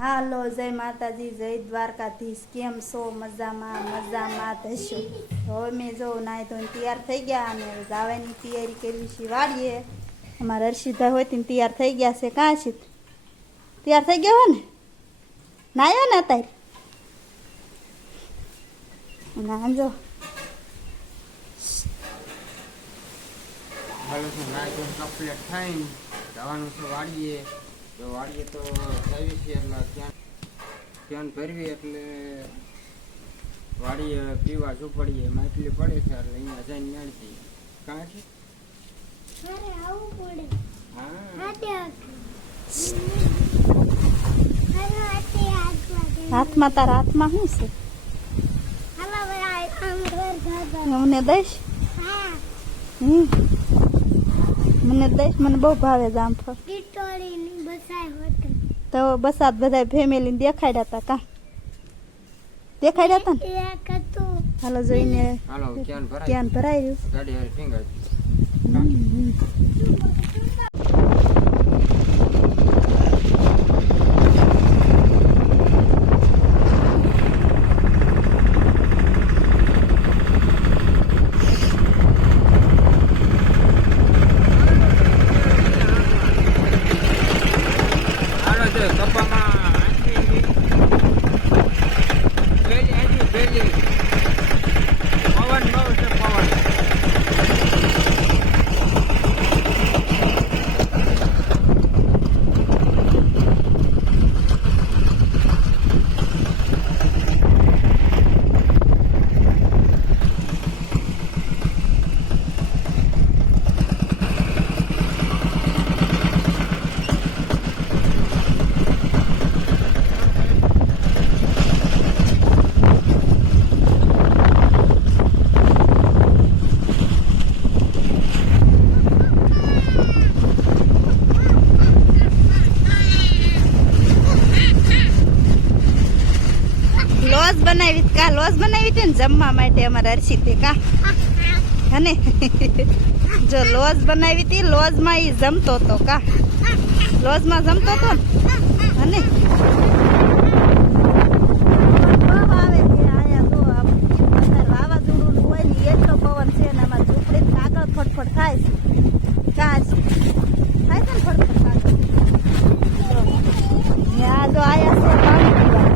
હાલો, જય માતાજી, જય દ્વારકાધીશ. કેમ છો? મજામાં થશો. હવે મેં જો નાહી ધોઈને તૈયાર થઈ ગયા અને જવાની તૈયારી કરવી છે વાડીએ. અમારા હર્ષિતભાઈ હોય ને તૈયાર થઈ ગયા છે. કાં છે તૈયાર થઈ ગયા હોય ને? નાહ્યો ને અત્યારે નાજો હાલો છે નાહી ધોઈને કમ્પ્લીટ થઈને જવાનું છે વાડીએ. તો વાડીએ તો જઈએ છીએ એટલે ધ્યાન ભરવી એટલે વાડીએ પીવા ઝૂંપડીએ માટલી પડે છે એટલે અહીંયા જઈને મેળવી કાં છે હાથમાં તારા હાથમાં શું છે? મને દઈશ? મને દઈશ? મને બહુ ભાવે જામફળ. તો બસાત બધા ફેમિલી દેખાડ્યા હતા. કા દેખાડ્યા હતા ને? હાલો જોઈને ક્યાં ભરાઈ રહ્યું ગાડી હારી ટીંગાઈ. લોસ બનાવી હતી ને જમવા માટે અમારા હર્ષિતે. કા અને જો લોસ બનાવી હતી, લોસમાં એ જમતો હતો. કા લોસમાં જમતો હતો ને. વાવાઝોડું હોય ને એટલો પવન છે ને આમાં ઝૂંપડી કાગળ ફટફટ થાય છે. કાચ થાય છે ને ફટફટ કાગળ. જો આયા છે પાણી પીવા.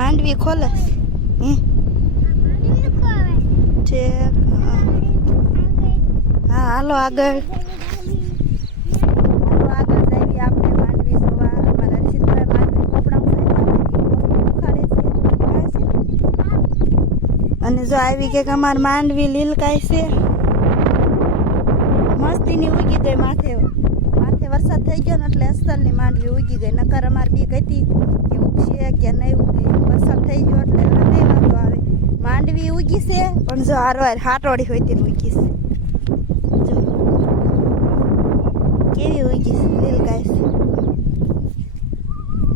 માંડવી ખોલસ હા. હાલો આગળ જઈએ આપણે માંડવી જોવા. અમારા હર્ષિતભાઈ માંડવી કપડા અને જો આવી કે અમારે માંડવી લીલકાય છે મસ્તીની ઉગી ગઈ. માથે વરસાદ થઈ ગયો ને એટલે અસલની માંડવી ઉગી ગઈ. નકર અમારે બી ગઈ કે ઉગશે કે નહીં ઉગે. વરસાદ થઈ ગયો એટલે હવે નહીં વાંધો આવે. માંડવી ઉગી છે પણ જો હારવાર હાટોડી હોય તેને ઉગી છે. જો કેવી ઉગી છે, લીલગાય છે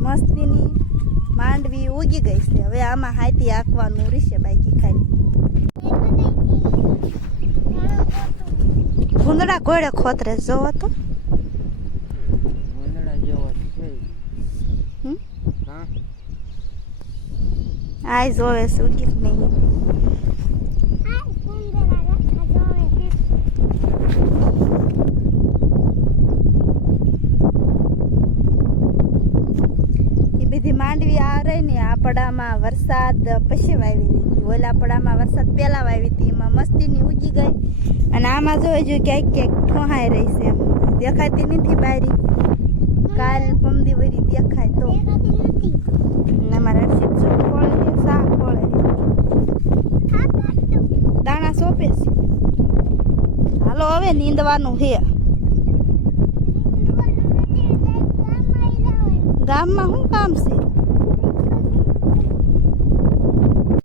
મસ્તીની માંડવી ઉગી ગઈ છે. હવે આમાં હાથી આંકવાનું રહેશે બાકી ખાલી. ભૂંદડા ઘોડે ખોતરે જોવો તો આય જોવે છે ઉગી નહીં. એ બધી માંડવી આ રહી ને આ પડામાં વરસાદ પછી વાવી લીધી. ઓલા પડામાં વરસાદ પહેલા વાવી હતી એમાં મસ્તીની ઉગી ગઈ. અને આમાં જોઈ જો ક્યાંક ક્યાંક ઠોહાઈ રહી છે. એમ દેખાતી નથી બારી. કાલ પમદી વરી દેખાય તો અમારા હર્ષિત જો ખોળે શા ખોળે દાણા સોંપે છે. હાલો હવે નીંદવાનું છે. ગામમાં શું કામ છે?